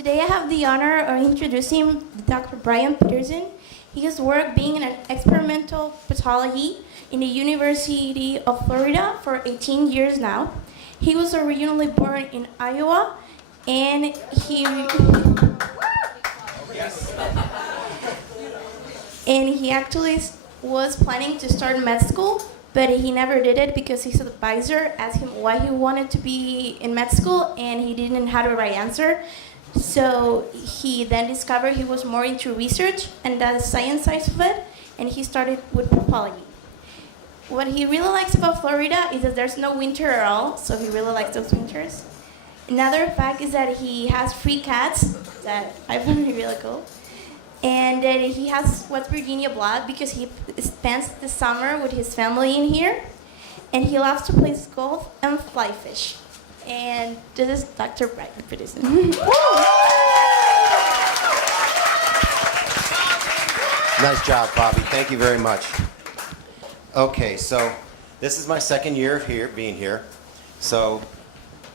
today I have the honor of introducing Dr. Bryon Petersen. He has worked being an experimental pathology in the University of Florida for 18 years now. He was originally born in Iowa, and he actually was planning to start med school, but he never did it because his advisor asked him why he wanted to be in med school, and he didn't have the right answer. So he then discovered he was more into research and the science side of it, and he started with pathology. What he really likes about Florida is that there's no winter at all, so he really likes those winters. Another fact is that he has 3 cats that I find really cool. And that he has West Virginia blood because he spends the summer with his family in here. And he loves to play golf and fly fish. And this is Dr. Bryon Petersen. Nice job, Bobby. Thank you very much. Okay, so this is my second year being here. So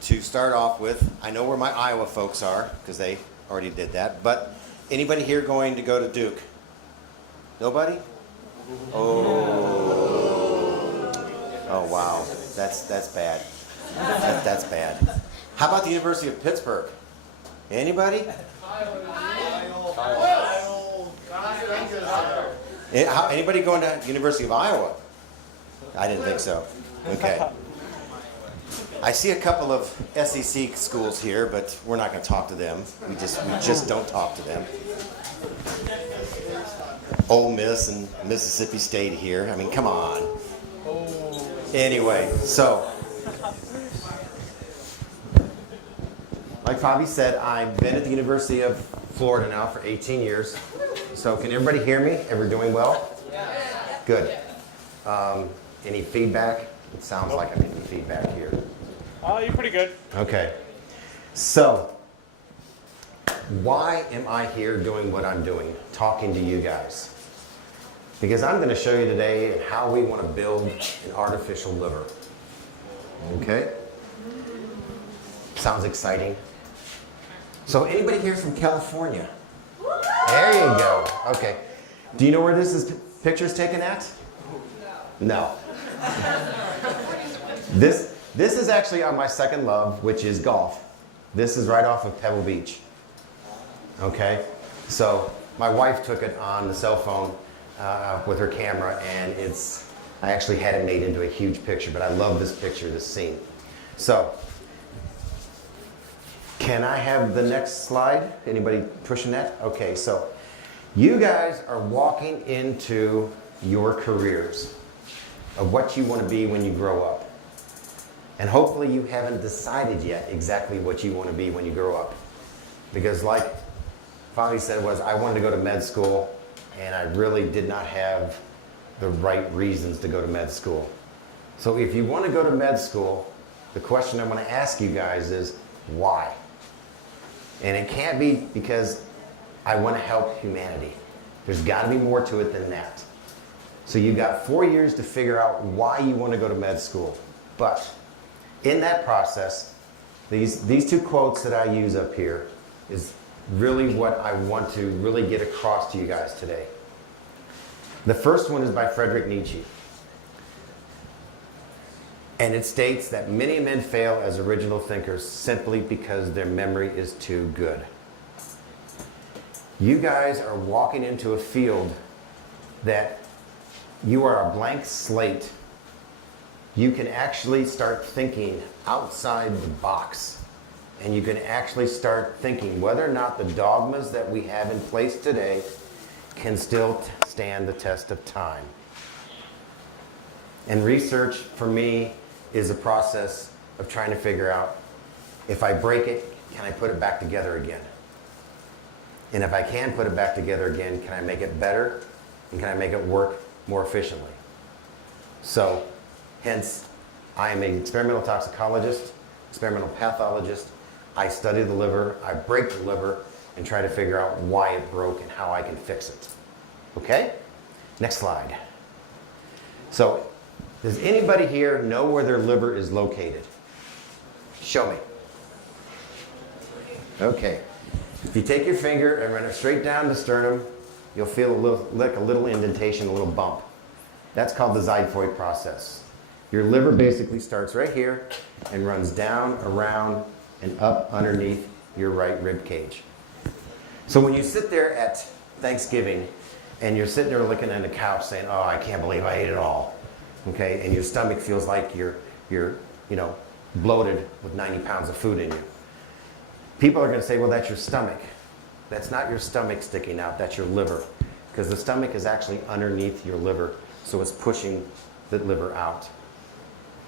to start off with, I know where my Iowa folks are because they already did that. But anybody here going to go to Duke? Nobody? Oh wow, that's bad. That's bad. How about the University of Pittsburgh? Anybody? Anybody going to University of Iowa? I didn't think so. Okay. I see a couple of SEC schools here, but we're not going to talk to them. We just don't talk to them. Ole Miss and Mississippi State here. I mean, come on. Anyway, so like Fabi said, I've been at the University of Florida now for 18 years. So can everybody hear me? Everybody doing well? Good. Any feedback? It sounds like I'm getting feedback here. Oh, you're pretty good. Okay. So, why am I here doing what I'm doing, talking to you guys? Because I'm going to show you today how we want to build an artificial liver. Okay? Sounds exciting. So, anybody here from California? There you go. Okay. Do you know where this picture's taken at? No. This is actually on my second love, which is golf. This is right off of Pebble Beach. Okay? So my wife took it on the cell phone with her camera, and I actually had it made into a huge picture, but I love this picture, this scene. So, can I have the next slide? Anybody pushing that? Okay, so you guys are walking into your careers of what you want to be when you grow up. And hopefully you haven't decided yet exactly what you want to be when you grow up. Because like Fabi said, I wanted to go to med school, and I really did not have the right reasons to go to med school. So if you want to go to med school, the question I want to ask you guys is, why? And it can't be because I want to help humanity. There's got to be more to it than that. So you've got 4 years to figure out why you want to go to med school. But in that process, these 2 quotes that I use up here is really what I want to really get across to you guys today. The first one is by Friedrich Nietzsche. And it states that many men fail as original thinkers simply because their memory is too good. You guys are walking into a field that you are a blank slate. You can actually start thinking outside the box. And you can actually start thinking whether or not the dogmas that we have in place today can still stand the test of time. And research, for me, is a process of trying to figure out, if I break it, can I put it back together again? And if I can put it back together again, can I make it better? And can I make it work more efficiently? So, hence, I am an experimental toxicologist, experimental pathologist. I study the liver, I break the liver, and try to figure out why it broke and how I can fix it. Okay? Next slide. So, does anybody here know where their liver is located? Show me. Okay. If you take your finger and run it straight down the sternum, you'll feel like a little indentation, a little bump. That's called the xiphoid process. Your liver basically starts right here and runs down, around, and up underneath your right rib cage. So when you sit there at Thanksgiving and you're sitting there looking at the couch saying, "Oh, I can't believe I ate it all," okay, and your stomach feels like you're bloated with 90 pounds of food in you. People are going to say, "Well, that's your stomach." That's not your stomach sticking out, that's your liver. Because the stomach is actually underneath your liver, so it's pushing the liver out.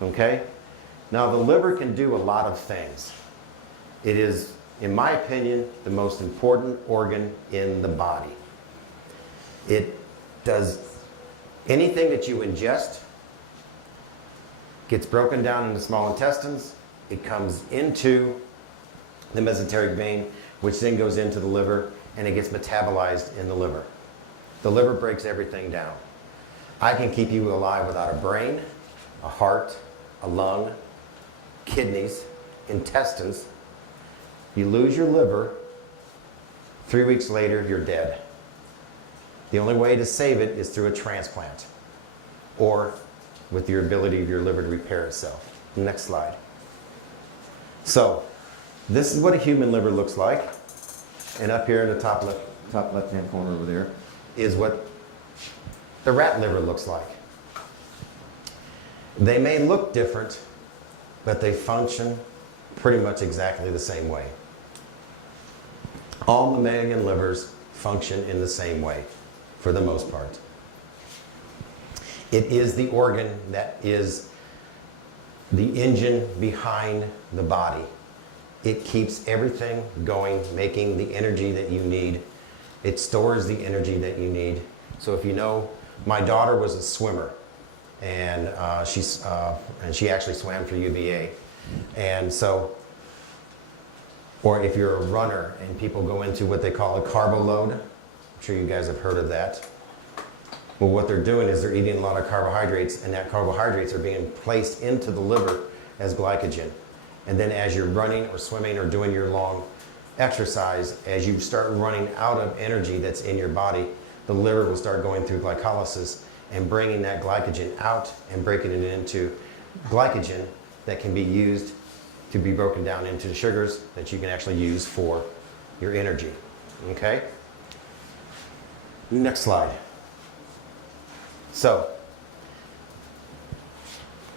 Okay? Now, the liver can do a lot of things. It is, in my opinion, the most important organ in the body. It does anything that you ingest, gets broken down in the small intestines, it comes into the mesenteric vein, which then goes into the liver, and it gets metabolized in the liver. The liver breaks everything down. I can keep you alive without a brain, a heart, a lung, kidneys, intestines. You lose your liver, 3 weeks later, you're dead. The only way to save it is through a transplant or with your ability of your liver to repair itself. Next slide. So, this is what a human liver looks like. And up here in the top left-hand corner over there is what the rat liver looks like. They may look different, but they function pretty much exactly the same way. All mammalian livers function in the same way, for the most part. It is the organ that is the engine behind the body. It keeps everything going, making the energy that you need. It stores the energy that you need. So if you know, my daughter was a swimmer, and she actually swam for UVA. And so, or if you're a runner and people go into what they call a carbo load, I'm sure you guys have heard of that. Well, what they're doing is they're eating a lot of carbohydrates, and that carbohydrates are being placed into the liver as glycogen. And then as you're running or swimming or doing your long exercise, as you start running out of energy that's in your body, the liver will start going through glycolysis and bringing that glycogen out and breaking it into glycogen that can be used to be broken down into sugars that you can actually use for your energy. Okay? Next slide. So,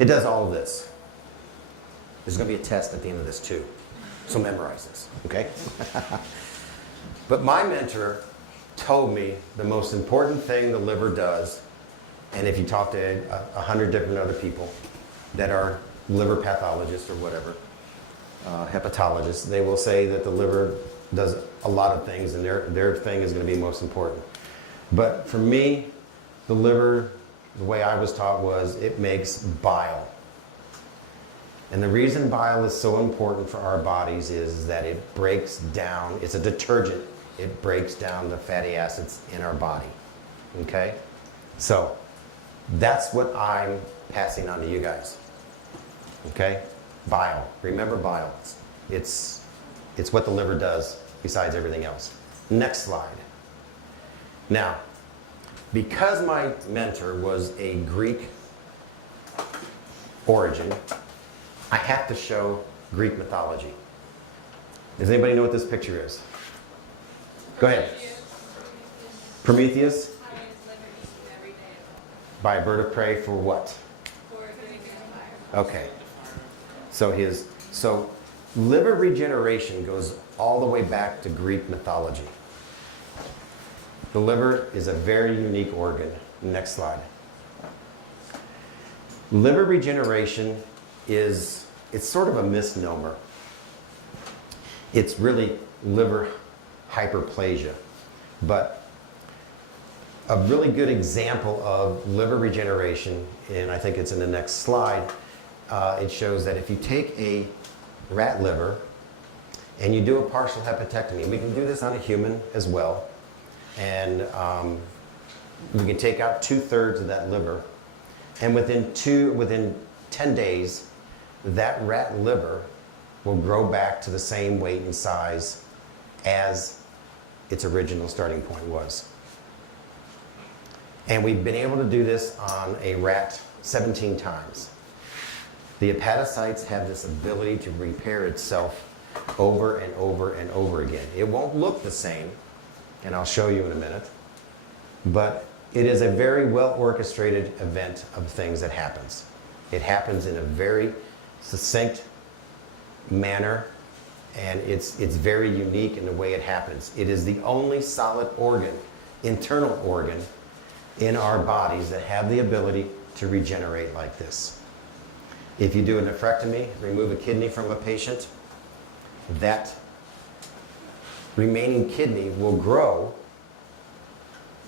it does all of this. There's going to be a test at the end of this too. So memorize this, okay? But my mentor told me the most important thing the liver does, and if you talk to 100 different other people that are liver pathologists or whatever, hepatologists, they will say that the liver does a lot of things, and their thing is going to be most important. But for me, the liver, the way I was taught was it makes bile. And the reason bile is so important for our bodies is that it breaks down, it's a detergent, it breaks down the fatty acids in our body. Okay? So, that's what I'm passing on to you guys. Okay? Bile. Remember bile. It's what the liver does besides everything else. Next slide. Now, because my mentor was a Greek origin, I have to show Greek mythology. Does anybody know what this picture is? Go ahead. Prometheus? By a bird of prey for what? Okay. So liver regeneration goes all the way back to Greek mythology. The liver is a very unique organ. Next slide. Liver regeneration it's sort of a misnomer. It's really liver hyperplasia. But a really good example of liver regeneration, and I think it's in the next slide, it shows that if you take a rat liver and you do a partial hepatectomy, we can do this on a human as well, and we can take out 2/3 of that liver, and within 10 days, that rat liver will grow back to the same weight and size as its original starting point was. And we've been able to do this on a rat 17 times. The hepatocytes have this ability to repair itself over and over and over again. It won't look the same, and I'll show you in a minute, but it is a very well orchestrated event of things that happens. It happens in a very succinct manner, and it's very unique in the way it happens. It is the only solid organ, internal organ, in our bodies that have the ability to regenerate like this. If you do a nephrectomy, remove a kidney from a patient, that remaining kidney will grow,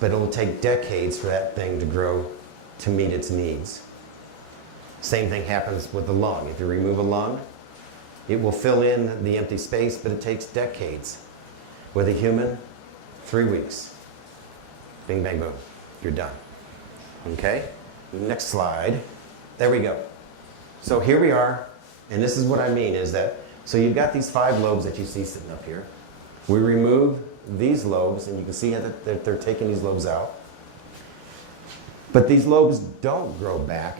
but it will take decades for that thing to grow to meet its needs. Same thing happens with the lung. If you remove a lung, it will fill in the empty space, but it takes decades. With a human, 3 weeks. Bing, bang, boom. You're done. Okay? Next slide. There we go. So here we are, and this is what I mean is that, so you've got these 5 lobes that you see sitting up here. We remove these lobes, and you can see that they're taking these lobes out. But these lobes don't grow back,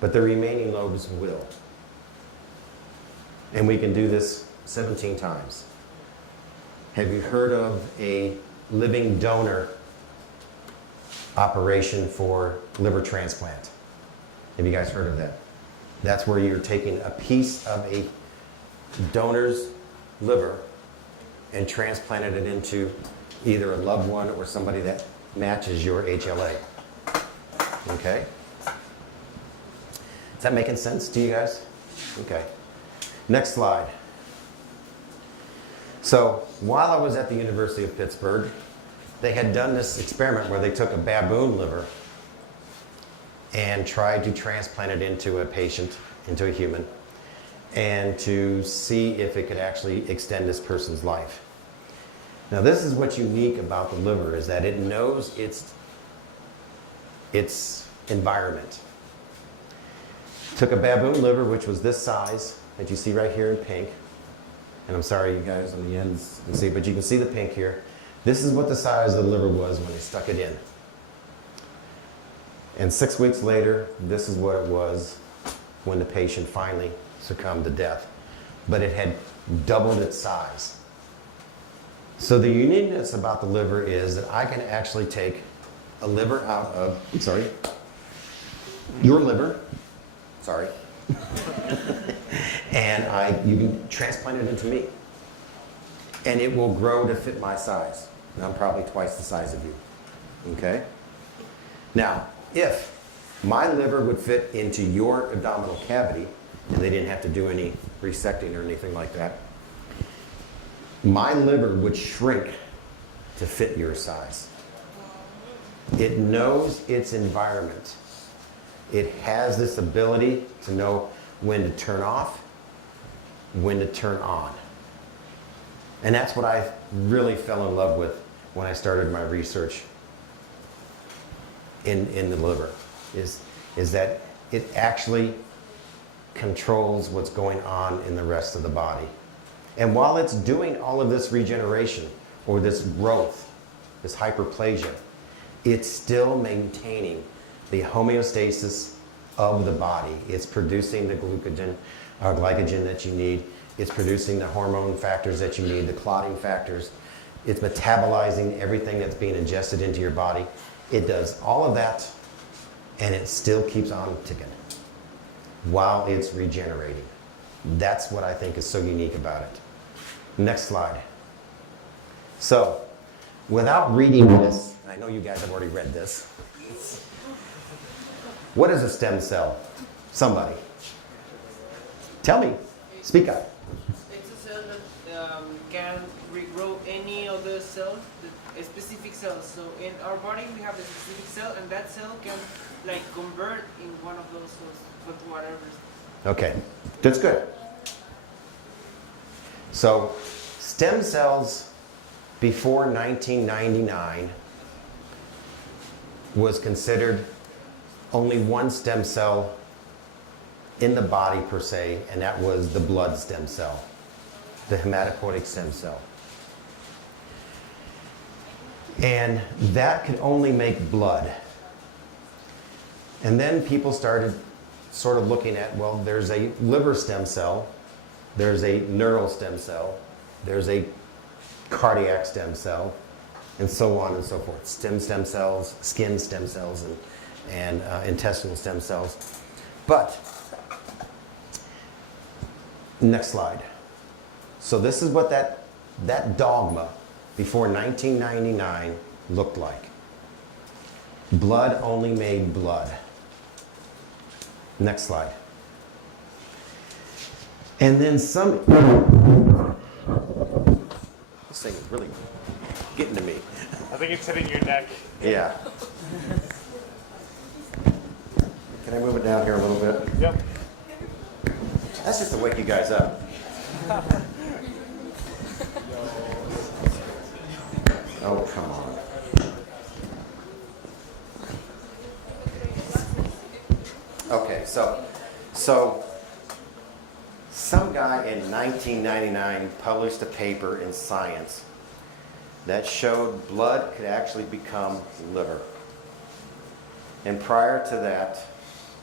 but the remaining lobes will. And we can do this 17 times. Have you heard of a living donor operation for liver transplant? Have you guys heard of that? That's where you're taking a piece of a donor's liver and transplanted it into either a loved one or somebody that matches your HLA. Okay? Is that making sense to you guys? Okay. Next slide. So while I was at the University of Pittsburgh, they had done this experiment where they took a baboon liver and tried to transplant it into a patient, into a human, and to see if it could actually extend this person's life. Now this is what's unique about the liver, is that it knows its environment. Took a baboon liver, which was this size, that you see right here in pink. And I'm sorry you guys on the ends can see, but you can see the pink here. This is what the size of the liver was when they stuck it in. And 6 weeks later, this is what it was when the patient finally succumbed to death. But it had doubled its size. So the uniqueness about the liver is that I can actually take a liver out of, your liver, and you can transplant it into me. And it will grow to fit my size. And I'm probably twice the size of you. Okay? Now, if my liver would fit into your abdominal cavity, and they didn't have to do any resecting or anything like that, my liver would shrink to fit your size. It knows its environment. It has this ability to know when to turn off, when to turn on. And that's what I really fell in love with when I started my research in the liver, is that it actually controls what's going on in the rest of the body. And while it's doing all of this regeneration or this growth, this hyperplasia, it's still maintaining the homeostasis of the body. It's producing the glycogen that you need. It's producing the hormone factors that you need, the clotting factors. It's metabolizing everything that's being ingested into your body. It does all of that, and it still keeps on ticking while it's regenerating. That's what I think is so unique about it. Next slide. So, without reading this, I know you guys have already read this. What is a stem cell? Somebody. Tell me. Speak up. It's a cell that can regrow any other cell, a specific cell. So in our body we have a specific cell, and that cell can convert in one of those cells with whatever. Okay, that's good. So stem cells before 1999 was considered only one stem cell in the body per se, and that was the blood stem cell, the hematopoietic stem cell. And that could only make blood. And then people started sort of looking at, well, there's a liver stem cell, there's a neural stem cell, there's a cardiac stem cell, and so on and so forth. Stem cells, skin stem cells, and intestinal stem cells. But, next slide. So this is what that dogma before 1999 looked like. Blood only made blood. Next slide. And then some... This thing is really getting to me. I think it's hitting your neck. Yeah. Can I move it down here a little bit? Yep. That's just to wake you guys up. Oh, come on. Okay, so some guy in 1999 published a paper in Science that showed blood could actually become liver. And prior to that,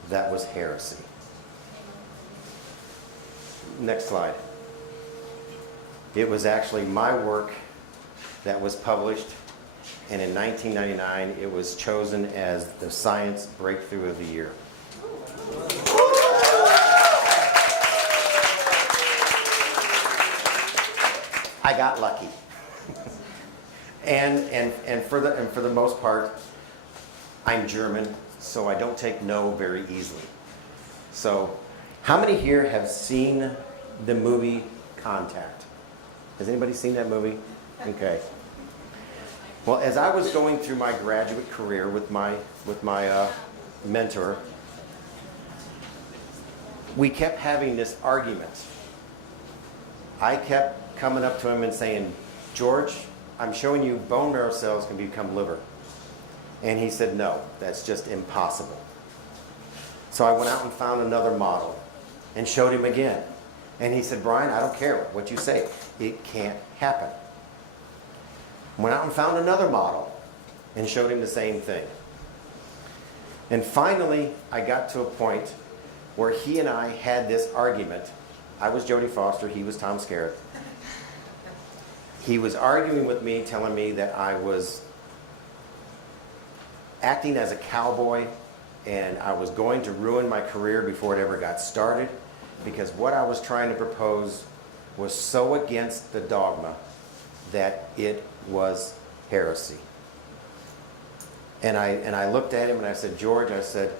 that was heresy. Next slide. It was actually my work that was published, and in 1999 it was chosen as the Science Breakthrough of the Year. I got lucky. and for the most part, I'm German, so I don't take no very easily. So, how many here have seen the movie Contact? Has anybody seen that movie? Okay. Well, as I was going through my graduate career with my mentor, we kept having this argument. I kept coming up to him and saying, George, I'm showing you bone marrow cells can become liver. And he said, no, that's just impossible. So I went out and found another model and showed him again. And he said, Bryon, I don't care what you say. It can't happen. Went out and found another model and showed him the same thing. And finally, I got to a point where he and I had this argument. I was Jodie Foster, he was Tom Skerritt. He was arguing with me, telling me that I was acting as a cowboy and I was going to ruin my career before it ever got started, because what I was trying to propose was so against the dogma that it was heresy. And I looked at him and I said, George, I said,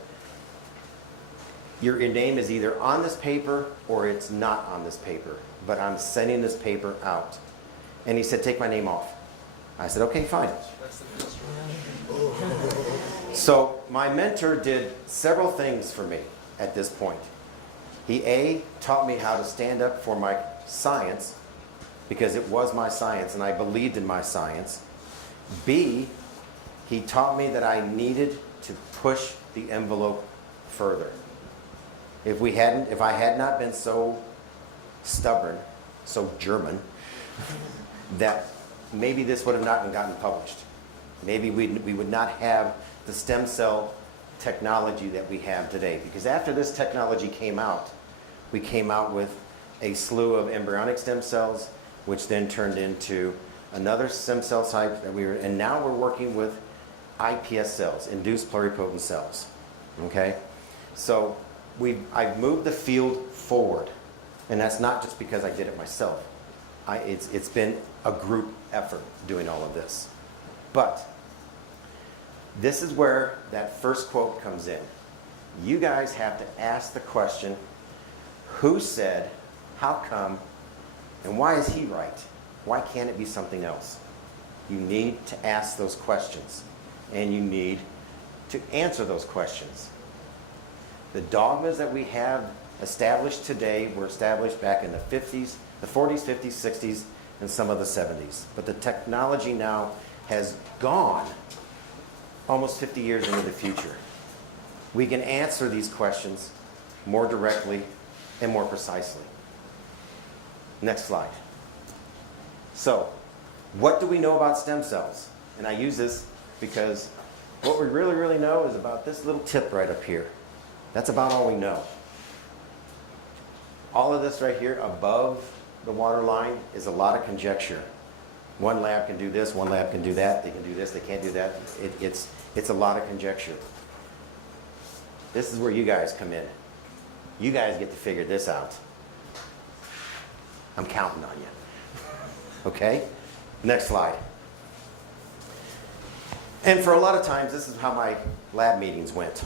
your name is either on this paper or it's not on this paper, but I'm sending this paper out. And he said, take my name off. I said, okay, fine. So my mentor did several things for me at this point. He A, taught me how to stand up for my science, because it was my science and I believed in my science. B, he taught me that I needed to push the envelope further. If I had not been so stubborn, so German, that maybe this would have not gotten published. Maybe we would not have the stem cell technology that we have today. Because after this technology came out, we came out with a slew of embryonic stem cells, which then turned into another stem cell type and now we're working with iPS cells, induced pluripotent cells. Okay? So I've moved the field forward, and that's not just because I did it myself. It's been a group effort doing all of this. But this is where that first quote comes in. You guys have to ask the question, who said, how come, and why is he right? Why can't it be something else? You need to ask those questions, and you need to answer those questions. The dogmas that we have established today were established back in the 50s, the 40s, 50s, 60s, and some of the 70s. But the technology now has gone almost 50 years into the future. We can answer these questions more directly and more precisely. Next slide. So, what do we know about stem cells? And I use this because what we really, really know is about this little tip right up here. That's about all we know. All of this right here above the water line is a lot of conjecture. One lab can do this, one lab can do that, they can do this, they can't do that. It's a lot of conjecture. This is where you guys come in. You guys get to figure this out. I'm counting on you. Okay? Next slide. And for a lot of times, this is how my lab meetings went.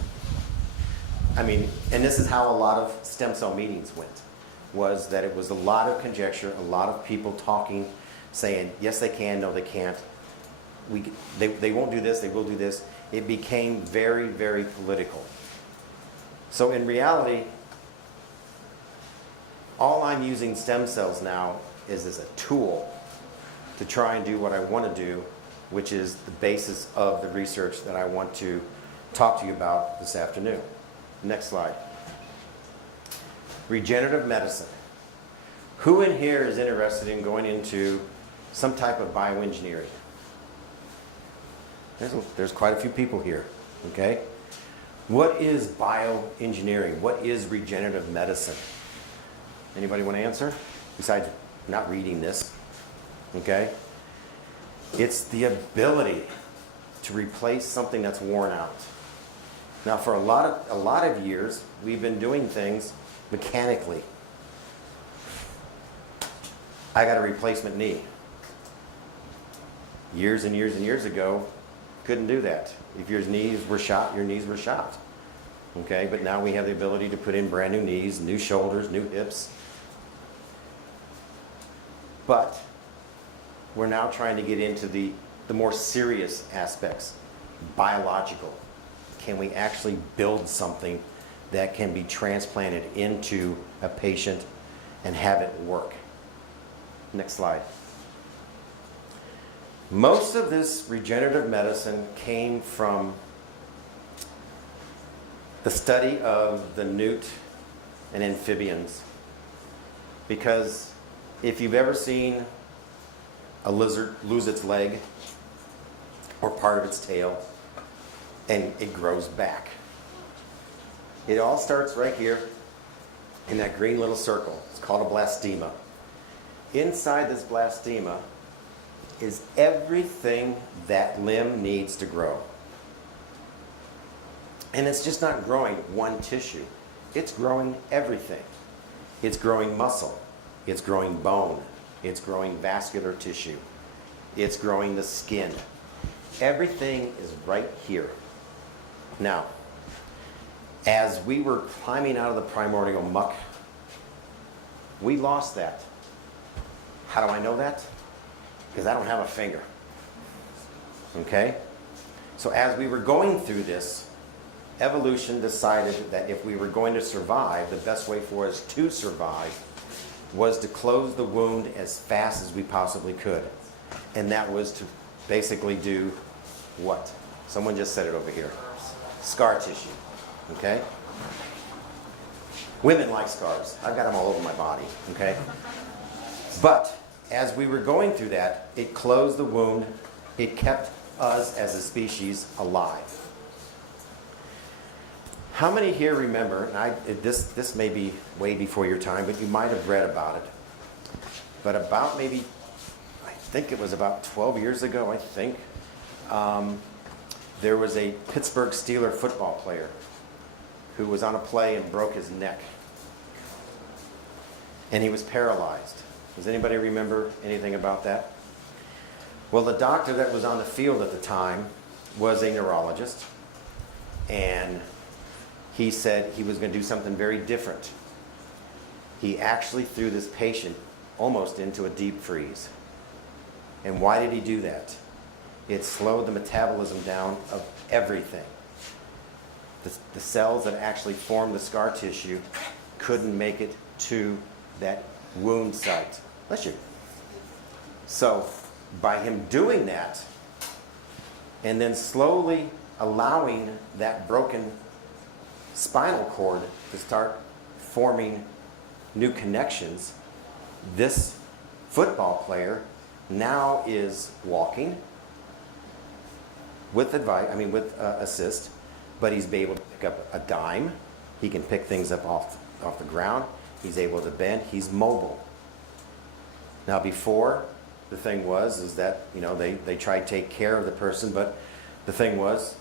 I mean, and this is how a lot of stem cell meetings went, was that it was a lot of conjecture, a lot of people talking, saying, yes, they can, no, they can't. They won't do this, they will do this. It became very, very political. So in reality, all I'm using stem cells now is as a tool to try and do what I want to do, which is the basis of the research that I want to talk to you about this afternoon. Next slide. Regenerative medicine. Who in here is interested in going into some type of bioengineering? There's quite a few people here, okay? What is bioengineering? What is regenerative medicine? Anybody want to answer? Besides not reading this, okay? It's the ability to replace something that's worn out. Now, for a lot of years, we've been doing things mechanically. I got a replacement knee. Years and years and years ago, couldn't do that. If your knees were shot, your knees were shot. Okay, but now we have the ability to put in brand new knees, new shoulders, new hips. But we're now trying to get into the more serious aspects, biological. Can we actually build something that can be transplanted into a patient and have it work? Next slide. Most of this regenerative medicine came from the study of the newt and amphibians. Because if you've ever seen a lizard lose its leg or part of its tail and it grows back, it all starts right here in that green little circle. It's called a blastema. Inside this blastema is everything that limb needs to grow. And it's just not growing one tissue. It's growing everything. It's growing muscle. It's growing bone. It's growing vascular tissue. It's growing the skin. Everything is right here. Now, as we were climbing out of the primordial muck, we lost that. How do I know that? Because I don't have a finger. Okay? So as we were going through this, evolution decided that if we were going to survive, the best way for us to survive was to close the wound as fast as we possibly could. And that was to basically do what? Someone just said it over here. Scar tissue. Okay? Women like scars. I've got them all over my body. Okay? But as we were going through that, it closed the wound. It kept us as a species alive. How many here remember, and this may be way before your time, but you might have read about it. But about maybe, I think it was about 12 years ago, I think, there was a Pittsburgh Steelers football player who was on a play and broke his neck. And he was paralyzed. Does anybody remember anything about that? Well, the doctor that was on the field at the time was a neurologist, and he said he was going to do something very different. He actually threw this patient almost into a deep freeze. And why did he do that? It slowed the metabolism down of everything. The cells that actually formed the scar tissue couldn't make it to that wound site. Bless you. So by him doing that, and then slowly allowing that broken spinal cord to start forming new connections, this football player now is walking, with advice, with assist, but he's able to pick up a dime. He can pick things up off the ground. He's able to bend. He's mobile. Now before, the thing is that, they tried to take care of the person, but the thing was,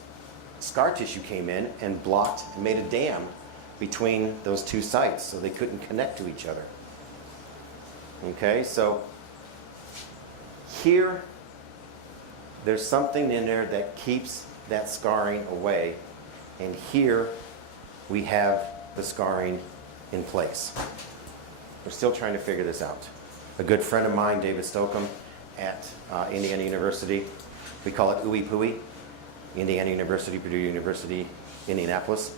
scar tissue came in and blocked and made a dam between those two sites, so they couldn't connect to each other. Okay, so here, there's something in there that keeps that scarring away, and here we have the scarring in place. We're still trying to figure this out. A good friend of mine, David Stokam, at Indiana University, we call it Ooey Pooey, Indiana University, Purdue University, Indianapolis.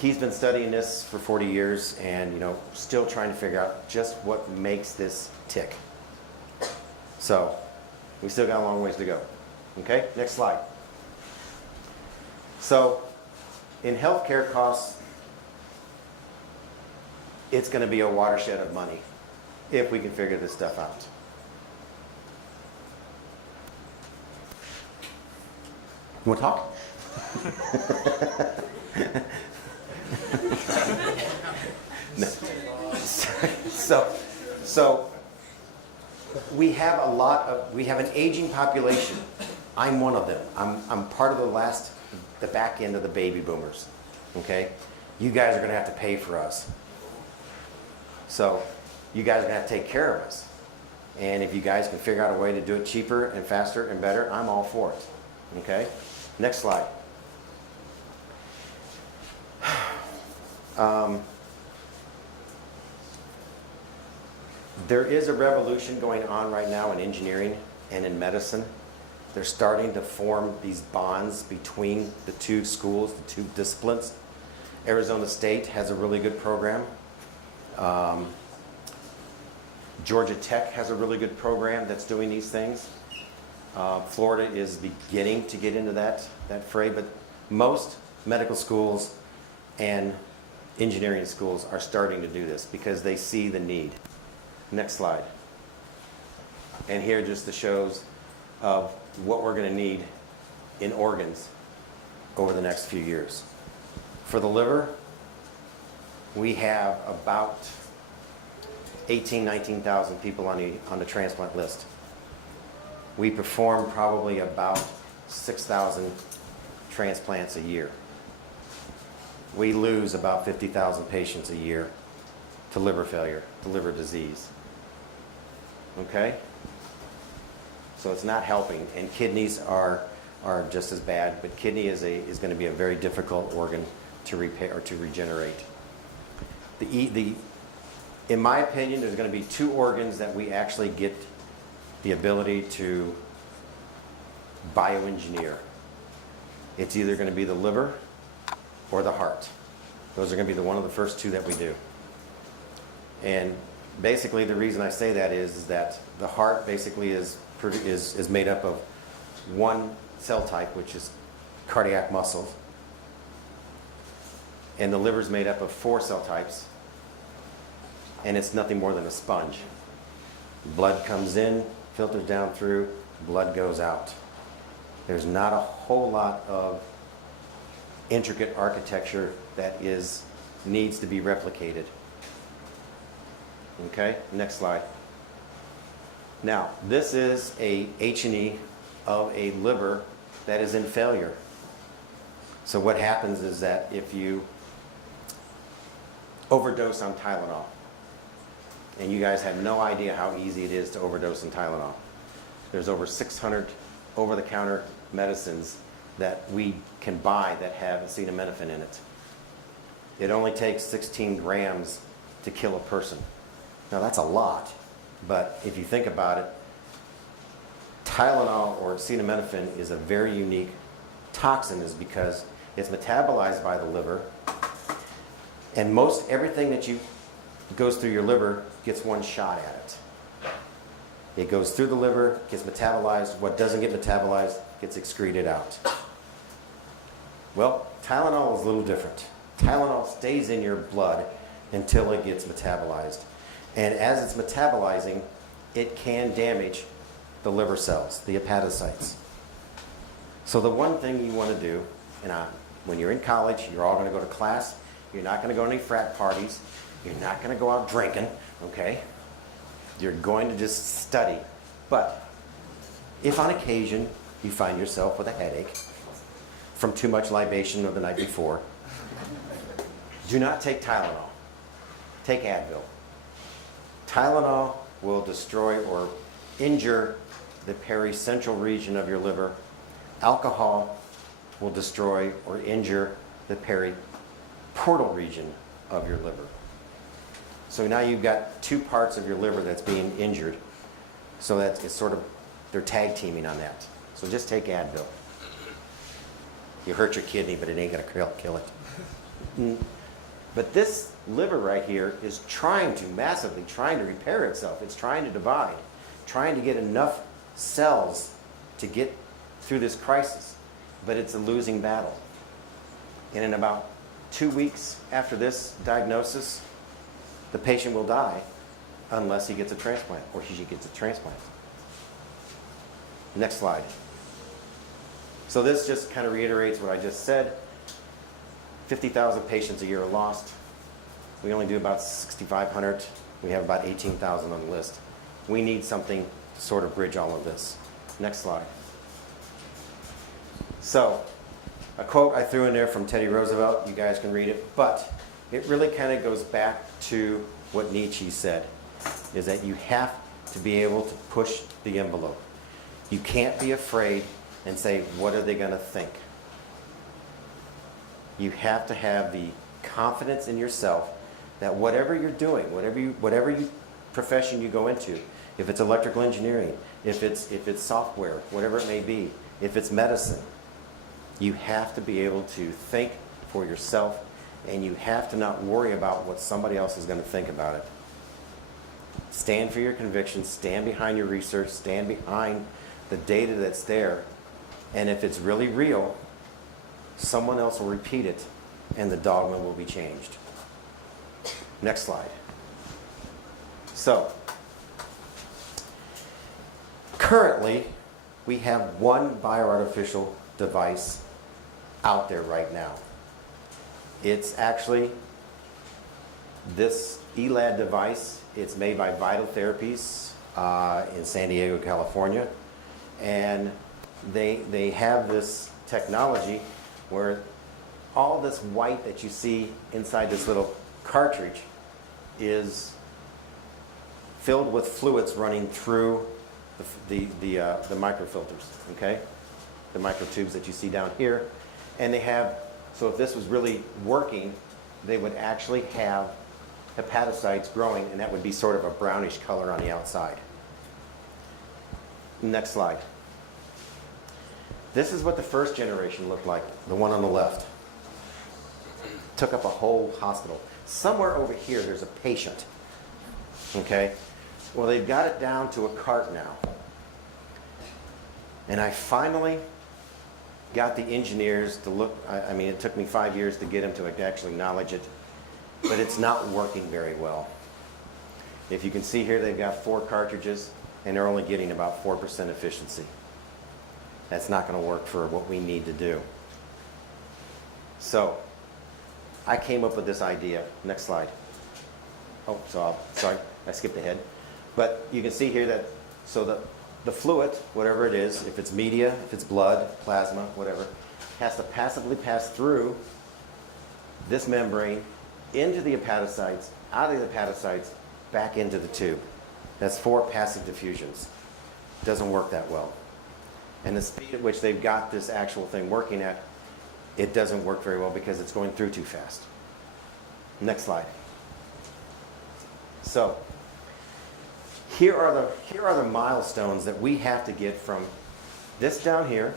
He's been studying this for 40 years and, still trying to figure out just what makes this tick. So, we still got a long ways to go. Okay, next slide. So, in healthcare costs, it's going to be a watershed of money if we can figure this stuff out. You want to talk? No. So we have an aging population. I'm one of them. I'm part of the back end of the baby boomers. Okay? You guys are going to have to pay for us. So you guys are going to have to take care of us. And if you guys can figure out a way to do it cheaper and faster and better, I'm all for it. Okay? Next slide. There is a revolution going on right now in engineering and in medicine. They're starting to form these bonds between the two schools, the two disciplines. Arizona State has a really good program. Georgia Tech has a really good program that's doing these things. Florida is beginning to get into that fray, but most medical schools and engineering schools are starting to do this because they see the need. Next slide. And here are just the shows of what we're going to need in organs over the next few years. For the liver, we have about 19,000 people on the transplant list. We perform probably about 6,000 transplants a year. We lose about 50,000 patients a year to liver failure, to liver disease. Okay? So it's not helping, and kidneys are just as bad, but kidney is going to be a very difficult organ to repair or to regenerate. In my opinion, there's going to be two organs that we actually get the ability to bioengineer. It's either going to be the liver or the heart. Those are going to be one of the first two that we do. And basically the reason I say that is that the heart basically is made up of one cell type, which is cardiac muscle, and the liver is made up of 4 cell types, and it's nothing more than a sponge. Blood comes in, filters down through, blood goes out. There's not a whole lot of intricate architecture that needs to be replicated. Okay, next slide. Now, this is a H&E of a liver that is in failure. So what happens is that if you overdose on Tylenol, and you guys have no idea how easy it is to overdose on Tylenol. There's over 600 over-the-counter medicines that we can buy that have acetaminophen in it. It only takes 16 grams to kill a person. Now that's a lot, but if you think about it, Tylenol or acetaminophen is a very unique toxin, is because it's metabolized by the liver, and most everything that goes through your liver gets one shot at it. It goes through the liver, gets metabolized. What doesn't get metabolized gets excreted out. Well, Tylenol is a little different. Tylenol stays in your blood until it gets metabolized. And as it's metabolizing, it can damage the liver cells, the hepatocytes. So the one thing you want to do, when you're in college, you're all going to go to class. You're not going to go to any frat parties. You're not going to go out drinking, okay? You're going to just study. But if on occasion you find yourself with a headache from too much libation of the night before, do not take Tylenol. Take Advil. Tylenol will destroy or injure the pericentral region of your liver. Alcohol will destroy or injure the periportal region of your liver. So now you've got two parts of your liver that's being injured. So that it's sort of, they're tag teaming on that. So just take Advil. You hurt your kidney, but it ain't gonna kill it. But this liver right here is massively trying to repair itself. It's trying to divide, trying to get enough cells to get through this crisis. But it's a losing battle. And in about 2 weeks after this diagnosis, the patient will die unless he gets a transplant or she gets a transplant. Next slide. So this just kind of reiterates what I just said. 50,000 patients a year are lost. We only do about 6,500. We have about 18,000 on the list. We need something to sort of bridge all of this. Next slide. So, a quote I threw in there from Teddy Roosevelt. You guys can read it. But it really kind of goes back to what Nietzsche said, is that you have to be able to push the envelope. You can't be afraid and say, what are they going to think? You have to have the confidence in yourself that whatever you're doing, whatever profession you go into, if it's electrical engineering, if it's software, whatever it may be, if it's medicine, you have to be able to think for yourself, and you have to not worry about what somebody else is going to think about it. Stand for your convictions, stand behind your research, stand behind the data that's there, and if it's really real, someone else will repeat it, and the dogma will be changed. Next slide. So, currently, we have one bioartificial device out there right now. It's actually this ELAD device. It's made by Vital Therapies in San Diego, California. And they have this technology where all this white that you see inside this little cartridge is filled with fluids running through the microfilters, okay? The microtubes that you see down here. And they have, so if this was really working, they would actually have hepatocytes growing, and that would be sort of a brownish color on the outside. Next slide. This is what the first generation looked like, the one on the left. Took up a whole hospital. Somewhere over here, there's a patient, okay? Well, they've got it down to a cart now. And I finally got the engineers to look, I mean, it took me 5 years to get them to actually acknowledge it, but it's not working very well. If you can see here, they've got 4 cartridges, and they're only getting about 4% efficiency. That's not going to work for what we need to do. So, I came up with this idea. Next slide. Oh, sorry, I skipped ahead. But you can see here that, so the fluid, whatever it is, if it's media, if it's blood, plasma, whatever, has to passively pass through this membrane into the hepatocytes, out of the hepatocytes, back into the tube. That's 4 passive diffusions. Doesn't work that well. And the speed at which they've got this actual thing working at, it doesn't work very well because it's going through too fast. Next slide. So, here are the milestones that we have to get from this down here,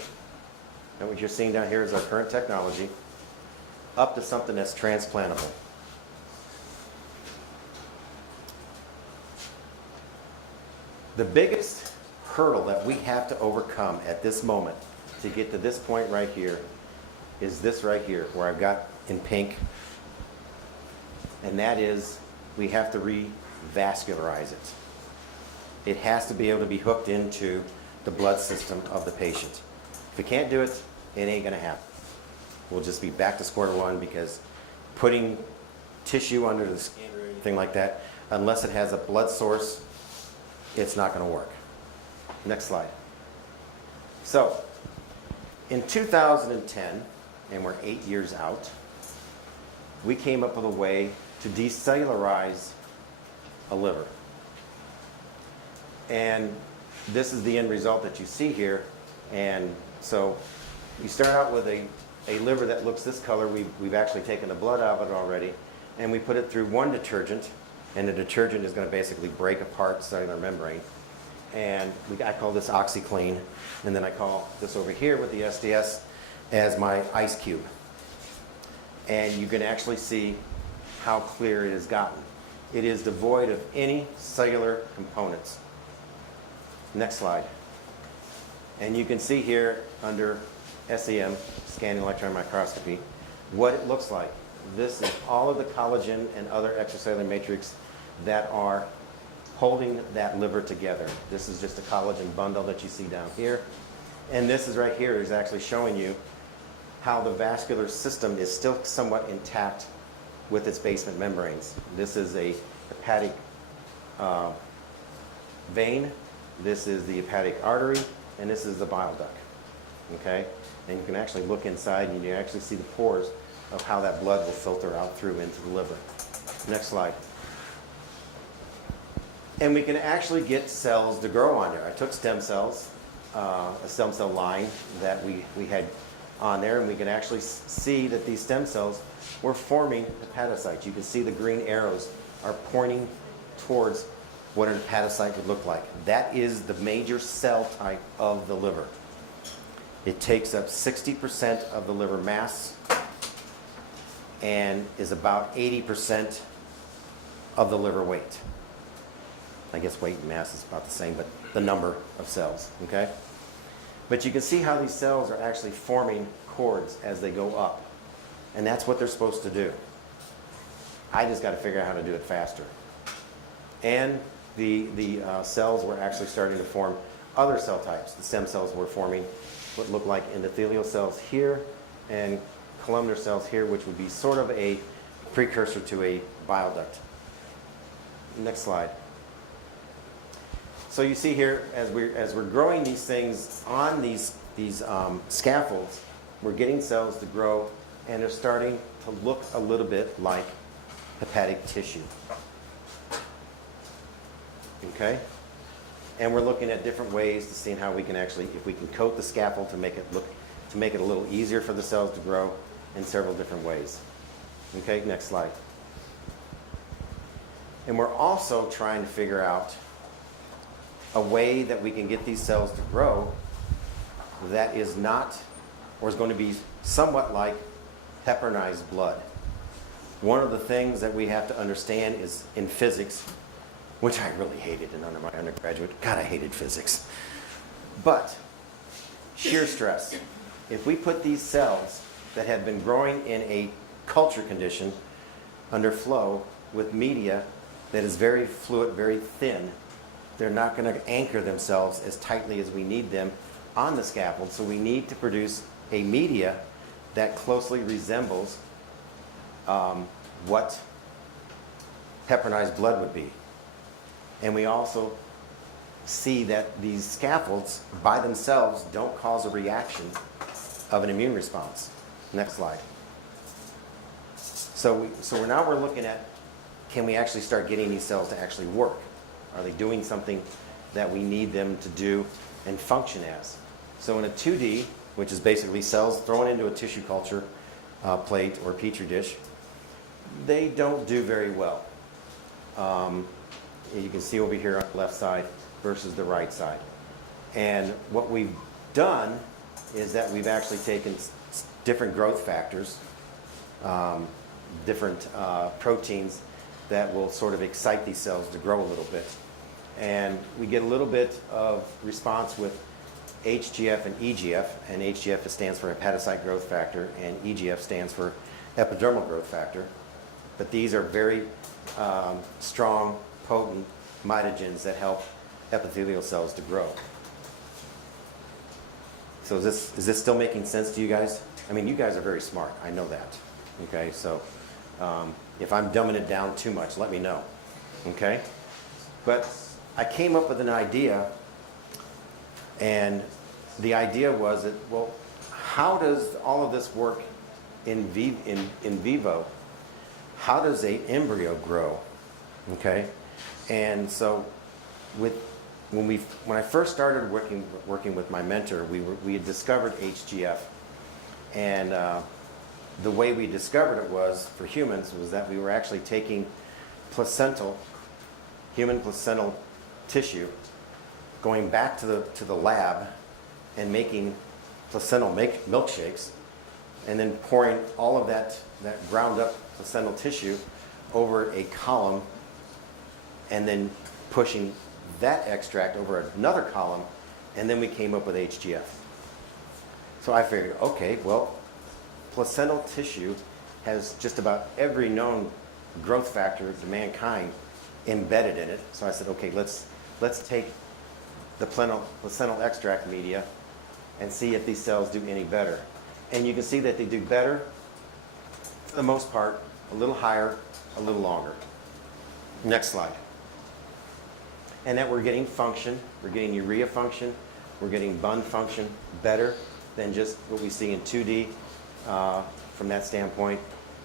and what you're seeing down here is our current technology, up to something that's transplantable. The biggest hurdle that we have to overcome at this moment to get to this point right here is this right here, where I've got in pink, and that is we have to revascularize it. It has to be able to be hooked into the blood system of the patient. If we can't do it, it ain't gonna happen. We'll just be back to square one, because putting tissue under the skin or anything like that, unless it has a blood source, it's not gonna work. Next slide. So, in 2010, and we're 8 years out, we came up with a way to decellularize a liver. And this is the end result that you see here. And so you start out with a liver that looks this color. We've actually taken the blood out of it already, and we put it through one detergent, and the detergent is going to basically break apart cellular membrane. And I call this OxyClean, and then I call this over here with the SDS as my ice cube. And you can actually see how clear it has gotten. It is devoid of any cellular components. Next slide. And you can see here under SEM, scanning electron microscopy, what it looks like. This is all of the collagen and other extracellular matrix that are holding that liver together. This is just a collagen bundle that you see down here. And this is right here is actually showing you how the vascular system is still somewhat intact with its basement membranes. This is a hepatic vein. This is the hepatic artery, and this is the bile duct. Okay? And you can actually look inside, and you actually see the pores of how that blood will filter out through into the liver. Next slide. And we can actually get cells to grow on there. I took stem cells, a stem cell line that we had on there, and we can actually see that these stem cells were forming hepatocytes. You can see the green arrows are pointing towards what an hepatocyte would look like. That is the major cell type of the liver. It takes up 60% of the liver mass and is about 80% of the liver weight. I guess weight and mass is about the same, but the number of cells, okay? But you can see how these cells are actually forming cords as they go up. And that's what they're supposed to do. I just got to figure out how to do it faster. And the cells were actually starting to form other cell types. The stem cells were forming what looked like endothelial cells here and columnar cells here, which would be sort of a precursor to a bile duct. Next slide. So you see here, as we're growing these things on these scaffolds, we're getting cells to grow, and they're starting to look a little bit like hepatic tissue. Okay? And we're looking at different ways to see how we can actually, if we can coat the scaffold to make it a little easier for the cells to grow in several different ways. Okay, next slide. And we're also trying to figure out a way that we can get these cells to grow that is not, or is going to be somewhat like heparinized blood. One of the things that we have to understand is in physics, which I really hated in my undergraduate. God, I hated physics. But shear stress. If we put these cells that have been growing in a culture condition under flow with media that is very fluid, very thin, they're not going to anchor themselves as tightly as we need them on the scaffold. So we need to produce a media that closely resembles what heparinized blood would be. And we also see that these scaffolds by themselves don't cause a reaction of an immune response. Next slide. So now we're looking at, can we actually start getting these cells to actually work? Are they doing something that we need them to do and function as? So in a 2D, which is basically cells thrown into a tissue culture plate or petri dish, they don't do very well. You can see over here on the left side versus the right side. And what we've done is that we've actually taken different growth factors, different proteins that will sort of excite these cells to grow a little bit. And we get a little bit of response with HGF and EGF, and HGF stands for hepatocyte growth factor, and EGF stands for epidermal growth factor. But these are very strong, potent mitogens that help epithelial cells to grow. So is this still making sense to you guys? I mean, you guys are very smart. I know that. Okay, so if I'm dumbing it down too much, let me know. Okay? But I came up with an idea, and the idea was that, well, how does all of this work in vivo? How does a embryo grow? Okay? And so when I first started working with my mentor, we had discovered HGF, and the way we discovered it was for humans was that we were actually taking human placental tissue, going back to the lab and making placental milkshakes, and then pouring all of that ground up placental tissue over a column, and then pushing that extract over another column, and then we came up with HGF. So I figured, okay, well, placental tissue has just about every known growth factor to mankind embedded in it. So I said, okay, let's take the placental extract media and see if these cells do any better. And you can see that they do better, for the most part, a little higher, a little longer. Next slide. And that we're getting function, we're getting urea function, we're getting bund function better than just what we see in 2D from that standpoint.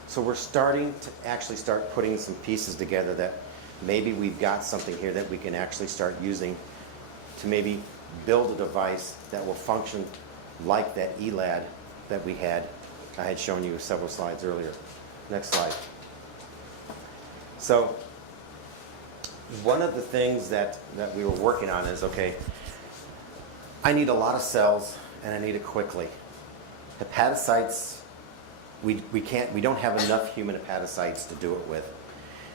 So we're starting to actually start putting some pieces together that maybe we've got something here that we can actually start using to maybe build a device that will function like that ELAD that I had shown you several slides earlier. Next slide. So one of the things that we were working on is, okay, I need a lot of cells and I need it quickly. Hepatocytes, we don't have enough human hepatocytes to do it with.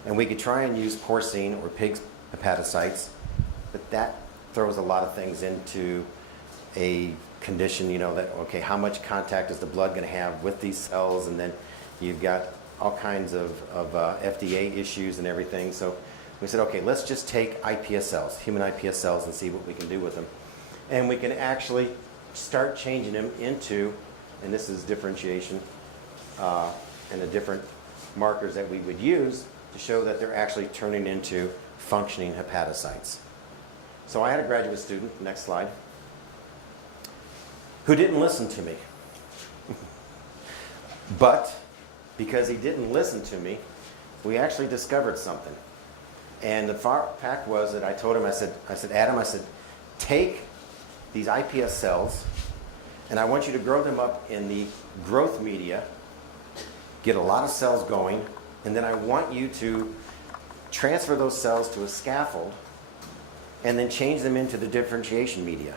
And we could try and use porcine or pig's hepatocytes, but that throws a lot of things into a condition, that, okay, how much contact is the blood going to have with these cells? And then you've got all kinds of FDA issues and everything. So we said, okay, let's just take iPS cells, human iPS cells, and see what we can do with them. And we can actually start changing them into, and this is differentiation, and the different markers that we would use to show that they're actually turning into functioning hepatocytes. So I had a graduate student, next slide, who didn't listen to me. But because he didn't listen to me, we actually discovered something. And the fact was that I told him, I said, Adam, take these iPS cells, and I want you to grow them up in the growth media, get a lot of cells going, and then I want you to transfer those cells to a scaffold and then change them into the differentiation media.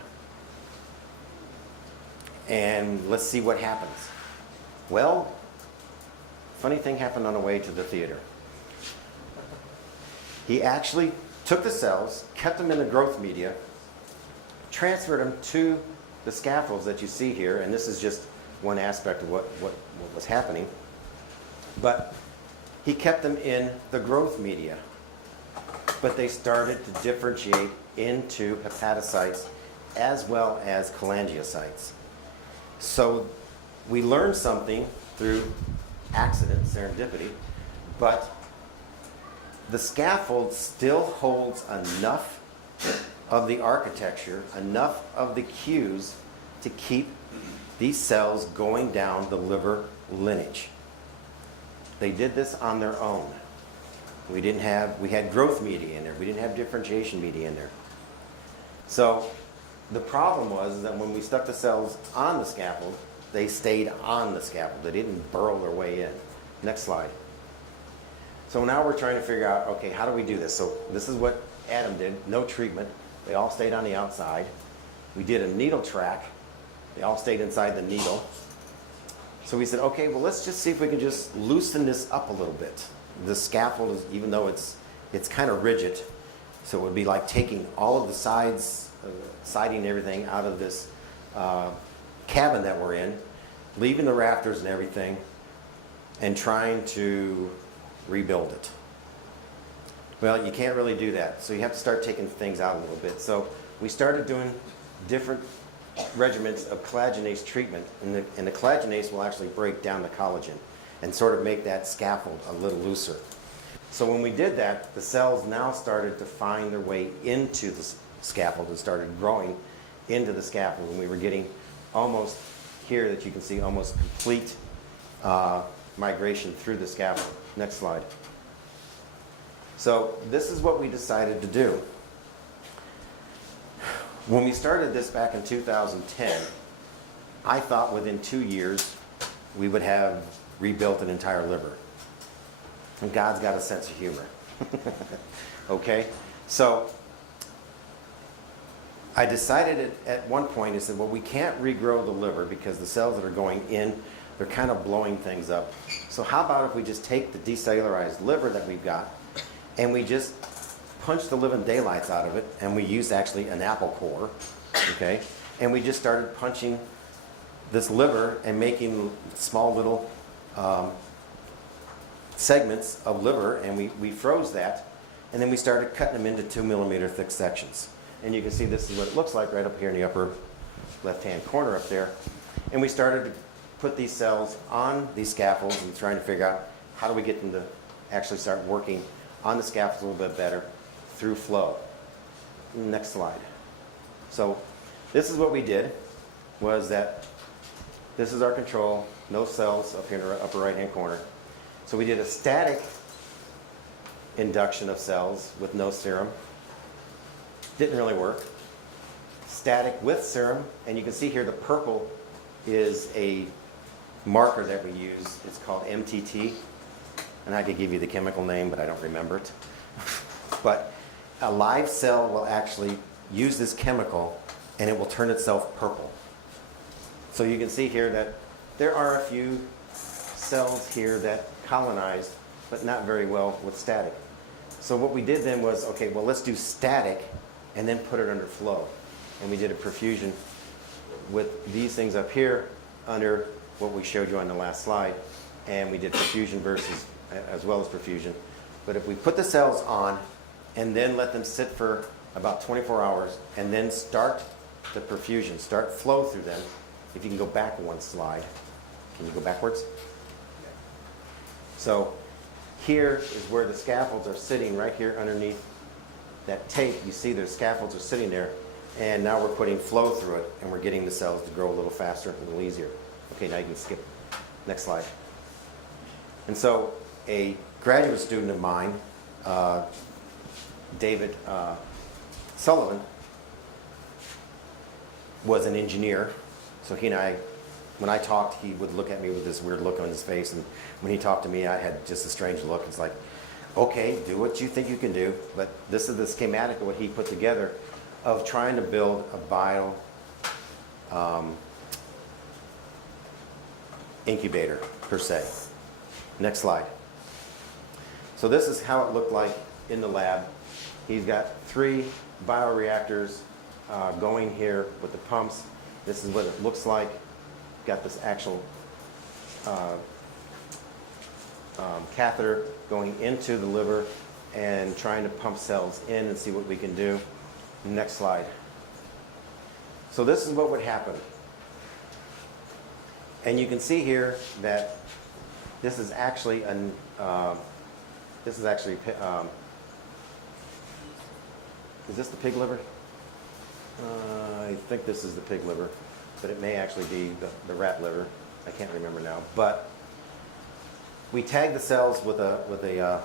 And let's see what happens. Well, funny thing happened on the way to the theater. He actually took the cells, kept them in the growth media, transferred them to the scaffolds that you see here, and this is just one aspect of what was happening. But he kept them in the growth media, but they started to differentiate into hepatocytes as well as cholangiocytes. So we learned something through accident, serendipity, but the scaffold still holds enough of the architecture, enough of the cues to keep these cells going down the liver lineage. They did this on their own. We had growth media in there. We didn't have differentiation media in there. So the problem was that when we stuck the cells on the scaffold, they stayed on the scaffold. They didn't burrow their way in. Next slide. So now we're trying to figure out, okay, how do we do this? So this is what Adam did, no treatment. They all stayed on the outside. We did a needle track. They all stayed inside the needle. So we said, okay, well, let's just see if we can just loosen this up a little bit. The scaffold is, even though it's kind of rigid, so it would be like taking all of the siding and everything out of this cabin that we're in, leaving the rafters and everything, and trying to rebuild it. Well, you can't really do that, so you have to start taking things out a little bit. So we started doing different regimens of collagenase treatment, and the collagenase will actually break down the collagen and sort of make that scaffold a little looser. So when we did that, the cells now started to find their way into the scaffold and started growing into the scaffold, and we were getting almost here that you can see almost complete migration through the scaffold. Next slide. So this is what we decided to do. When we started this back in 2010, I thought within 2 years we would have rebuilt an entire liver. And God's got a sense of humor. Okay? So I decided at one point, I said, well, we can't regrow the liver because the cells that are going in, they're kind of blowing things up. So how about if we just take the decellularized liver that we've got and we just punch the living daylights out of it, and we used actually an apple core, okay? And we just started punching this liver and making small little segments of liver, and we froze that, and then we started cutting them into 2 millimeter thick sections. And you can see this is what it looks like right up here in the upper left-hand corner up there. And we started to put these cells on these scaffolds and trying to figure out how do we get them to actually start working on the scaffolds a little bit better through flow. Next slide. So this is what we did, was that this is our control, no cells up here in the upper right-hand corner. So we did a static induction of cells with no serum. Didn't really work. Static with serum, and you can see here the purple is a marker that we use. It's called MTT, and I could give you the chemical name, but I don't remember it. But a live cell will actually use this chemical and it will turn itself purple. So you can see here that there are a few cells here that colonized, but not very well with static. So what we did then was, okay, well, let's do static and then put it under flow. And we did a perfusion with these things up here under what we showed you on the last slide. And we did perfusion versus as well as perfusion. But if we put the cells on and then let them sit for about 24 hours and then start the perfusion, start flow through them. If you can go back one slide. Can you go backwards? So here is where the scaffolds are sitting, right here underneath that tape. You see the scaffolds are sitting there, and now we're putting flow through it, and we're getting the cells to grow a little faster, a little easier. Okay, now you can skip. Next slide. And so a graduate student of mine, David Sullivan, was an engineer. So he and I, when I talked, he would look at me with this weird look on his face, and when he talked to me, I had just a strange look. It's like, okay, do what you think you can do, but this is the schematic of what he put together of trying to build a bio incubator, per se. Next slide. So this is how it looked like in the lab. He's got 3 bioreactors going here with the pumps. This is what it looks like. Got this actual catheter going into the liver and trying to pump cells in and see what we can do. Next slide. So this is what would happen. And you can see here that this is actually is this the pig liver? I think this is the pig liver, but it may actually be the rat liver. I can't remember now. But we tag the cells with a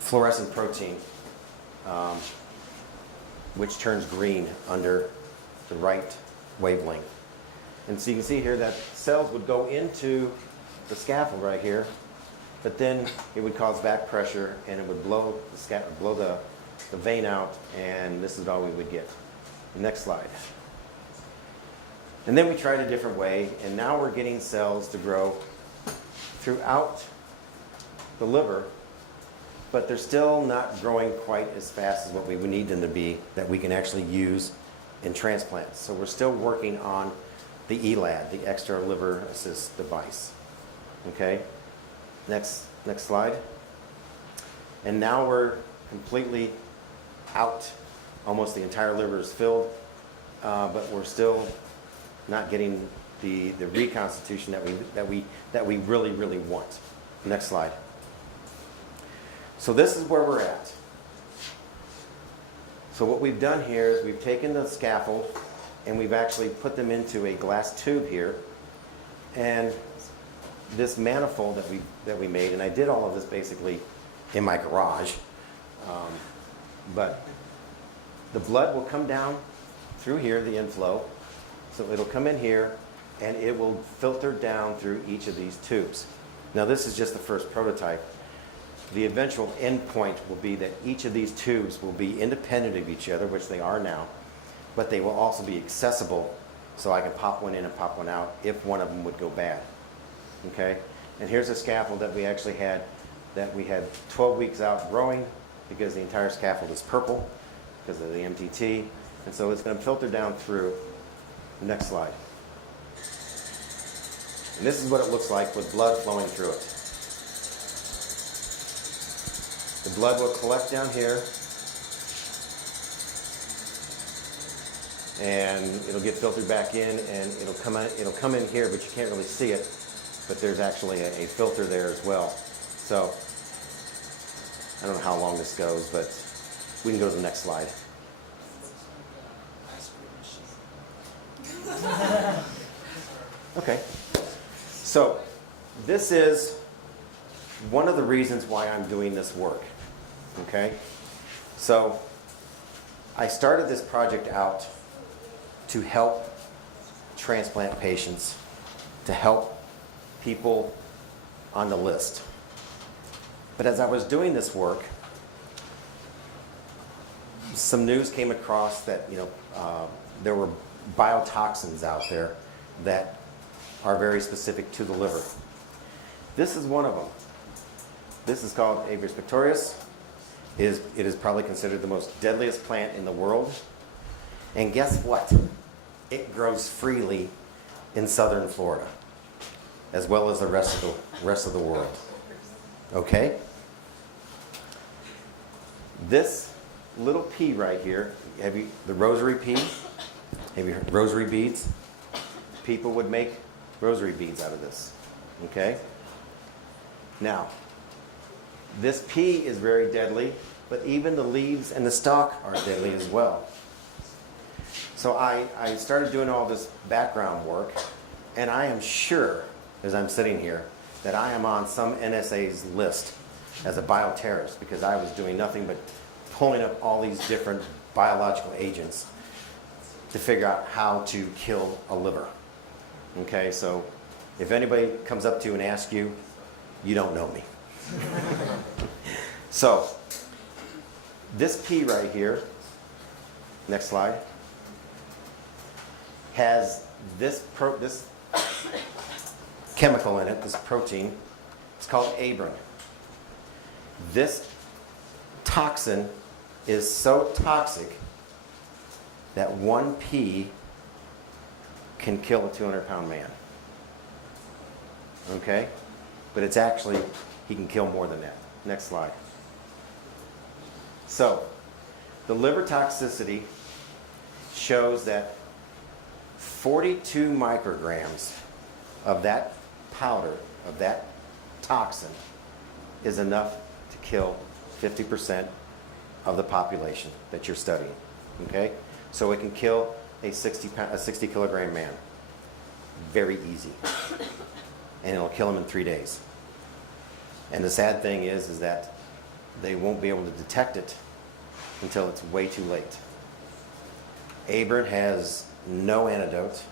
fluorescent protein, which turns green under the right wavelength. And so you can see here that cells would go into the scaffold right here, but then it would cause back pressure and it would blow the vein out, and this is all we would get. Next slide. And then we tried a different way, and now we're getting cells to grow throughout the liver, but they're still not growing quite as fast as what we would need them to be that we can actually use in transplants. So we're still working on the ELAD, the extra liver assist device. Okay, next slide. And now we're completely out. Almost the entire liver is filled. but we're still not getting the reconstitution that we really want. Next slide. So this is where we're at. So what we've done here is we've taken the scaffold and we've actually put them into a glass tube here. And this manifold that we made, and I did all of this basically in my garage, but the blood will come down through here, the inflow. So it'll come in here and it will filter down through each of these tubes. Now this is just the first prototype. The eventual end point will be that each of these tubes will be independent of each other, which they are now, but they will also be accessible, so I can pop one in and pop one out if one of them would go bad. Okay? And here's a scaffold that we actually had, that we had 12 weeks out growing, because the entire scaffold is purple because of the MTT, and so it's going to filter down through. Next slide. And this is what it looks like with blood flowing through it. The blood will collect down here, and it'll get filtered back in, and it'll come in here, but you can't really see it. But there's actually a filter there as well. So I don't know how long this goes, but we can go to the next slide. Okay. So this is one of the reasons why I'm doing this work. Okay? So I started this project out to help transplant patients, to help people on the list. But as I was doing this work, some news came across that there were biotoxins out there that are very specific to the liver. This is one of them. This is called Abies pictorius. It is probably considered the most deadliest plant in the world. And guess what? It grows freely in southern Florida, as well as the rest of the world. Okay? This little pea right here, the rosary pea? Have you heard rosary beads? People would make rosary beads out of this. Okay? Now, this pea is very deadly, but even the leaves and the stalk are deadly as well. So I started doing all this background work, and I am sure, as I'm sitting here, that I am on some NSA's list as a bioterrorist, because I was doing nothing but pulling up all these different biological agents to figure out how to kill a liver. Okay, so if anybody comes up to you and asks you, you don't know me. So, this pea right here, next slide, has this chemical in it, this protein. It's called abrin. This toxin is so toxic that one pea can kill a 200-pound man. Okay? But it's actually, he can kill more than that. Next slide. So, the liver toxicity shows that 42 micrograms of that powder, of that toxin, is enough to kill 50% of the population that you're studying. Okay? So it can kill a 60 kilogram man. Very easy. And it'll kill him in 3 days. And the sad thing is that they won't be able to detect it until it's way too late. Abrin has no antidote.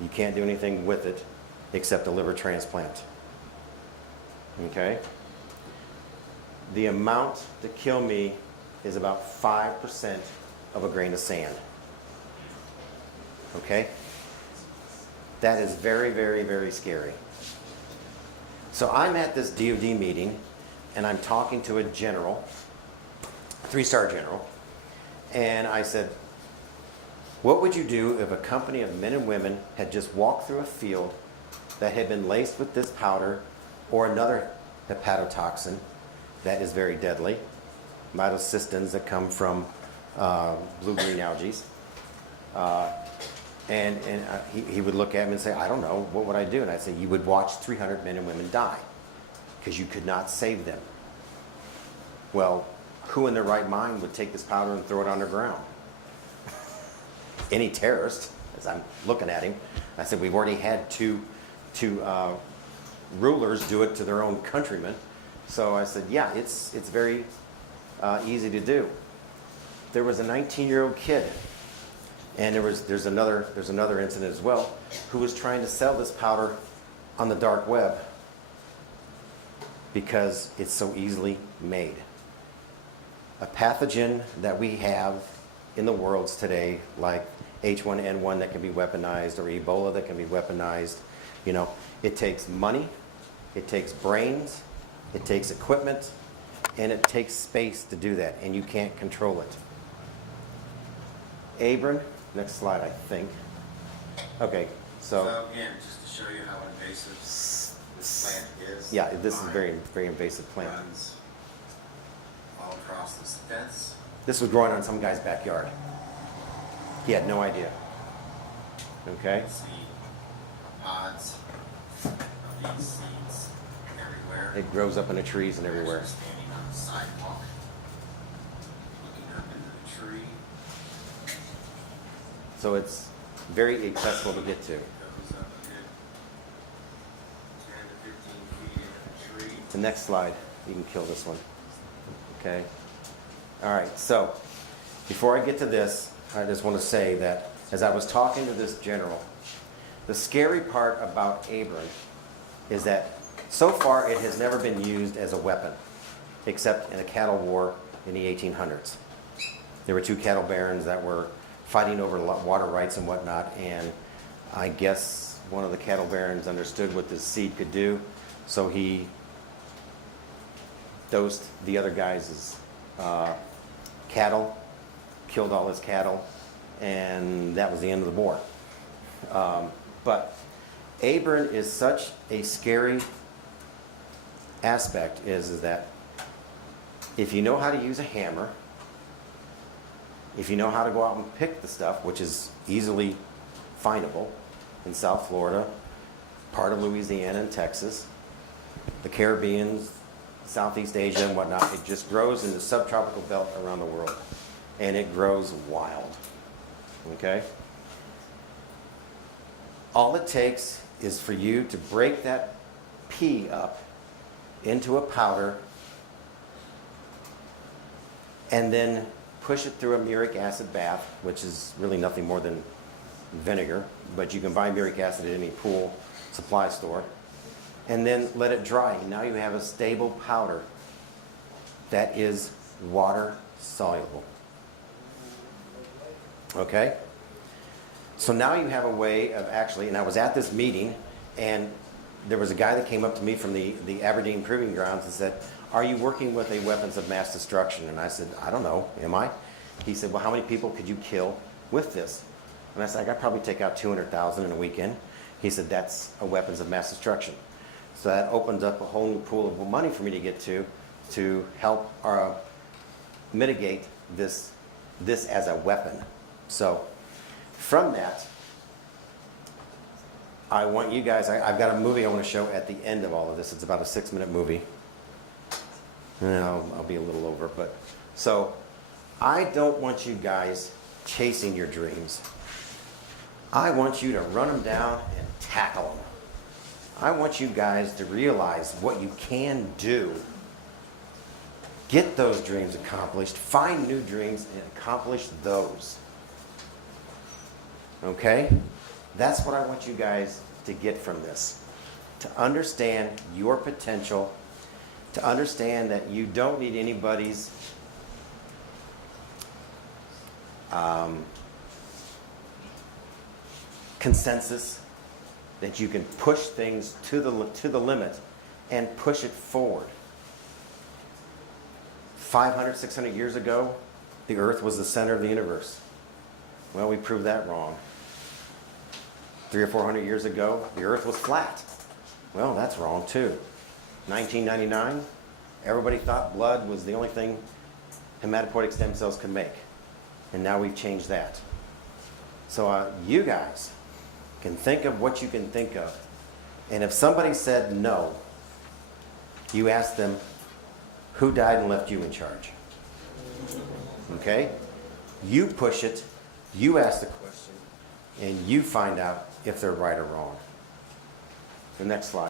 You can't do anything with it except a liver transplant. Okay? The amount to kill me is about 5% of a grain of sand. Okay? That is very, very, very scary. So I'm at this DoD meeting, and I'm talking to a general, 3-star general, and I said, what would you do if a company of men and women had just walked through a field that had been laced with this powder or another hepatotoxin that is very deadly, mitocystins that come from blue-green algae, He would look at me and say, I don't know, what would I do? And I'd say, you would watch 300 men and women die because you could not save them. Well, who in their right mind would take this powder and throw it on the ground? Any terrorist, as I'm looking at him. I said, we've already had two rulers do it to their own countrymen. So I said, yeah, it's very easy to do. There was a 19-year-old kid, and there's another incident as well, who was trying to sell this powder on the dark web because it's so easily made. A pathogen that we have in the worlds today, like H1N1 that can be weaponized, or Ebola that can be weaponized, you know, it takes money, it takes brains, it takes equipment, and it takes space to do that, and you can't control it. Abram, next slide, I think. Okay, So again, just to show you how invasive this plant is. yeah, this is a very, very invasive plant. Runs all across this fence. This was growing on some guy's backyard. He had no idea. Okay? You can see pods of these seeds everywhere. It grows up in the trees and everywhere. Actually standing on the sidewalk, looking up into the tree. So it's very accessible to get to. It goes up a good 10 to 15 feet into the tree. The next slide, you can kill this one. Okay? All right, so before I get to this, I just want to say that as I was talking to this general, the scary part about Abram is that so far it has never been used as a weapon, except in a cattle war in the 1800s. There were two cattle barons that were fighting over water rights and whatnot, and I guess one of the cattle barons understood what this seed could do, so he dosed the other guy's cattle, killed all his cattle, and that was the end of the war. But Abram is such a scary aspect is that if you know how to use a hammer, if you know how to go out and pick the stuff, which is easily findable in South Florida, part of Louisiana and Texas, the Caribbean, Southeast Asia and whatnot, it just grows in the subtropical belt around the world. And it grows wild. Okay? All it takes is for you to break that pea up into a powder and then push it through a muric acid bath, which is really nothing more than vinegar, but you can buy muric acid at any pool supply store, and then let it dry. Now you have a stable powder that is water soluble. Okay? So now you have a way of actually, and I was at this meeting, and there was a guy that came up to me from the Aberdeen Proving Grounds and said, are you working with a weapons of mass destruction? And I said, I don't know, am I? He said, well, how many people could you kill with this? And I said, I could probably take out 200,000 in a weekend. He said, that's a weapons of mass destruction. So that opens up a whole new pool of money for me to get to help mitigate this as a weapon. So from that, I want you guys, I've got a movie I want to show at the end of all of this. It's about a 6-minute movie. And I'll be a little over, but so I don't want you guys chasing your dreams. I want you to run them down and tackle them. I want you guys to realize what you can do. Get those dreams accomplished. Find new dreams and accomplish those. Okay? That's what I want you guys to get from this. To understand your potential. To understand that you don't need anybody's consensus, that you can push things to the limit and push it forward. 500, 600 years ago, the earth was the center of the universe. Well, we proved that wrong. 300 or 400 years ago, the earth was flat. Well, that's wrong too. 1999, everybody thought blood was the only thing hematopoietic stem cells could make. And now we've changed that. So you guys can think of what you can think of. And if somebody said no, you ask them, who died and left you in charge? Okay? You push it, you ask the question, and you find out if they're right or wrong. The next slide.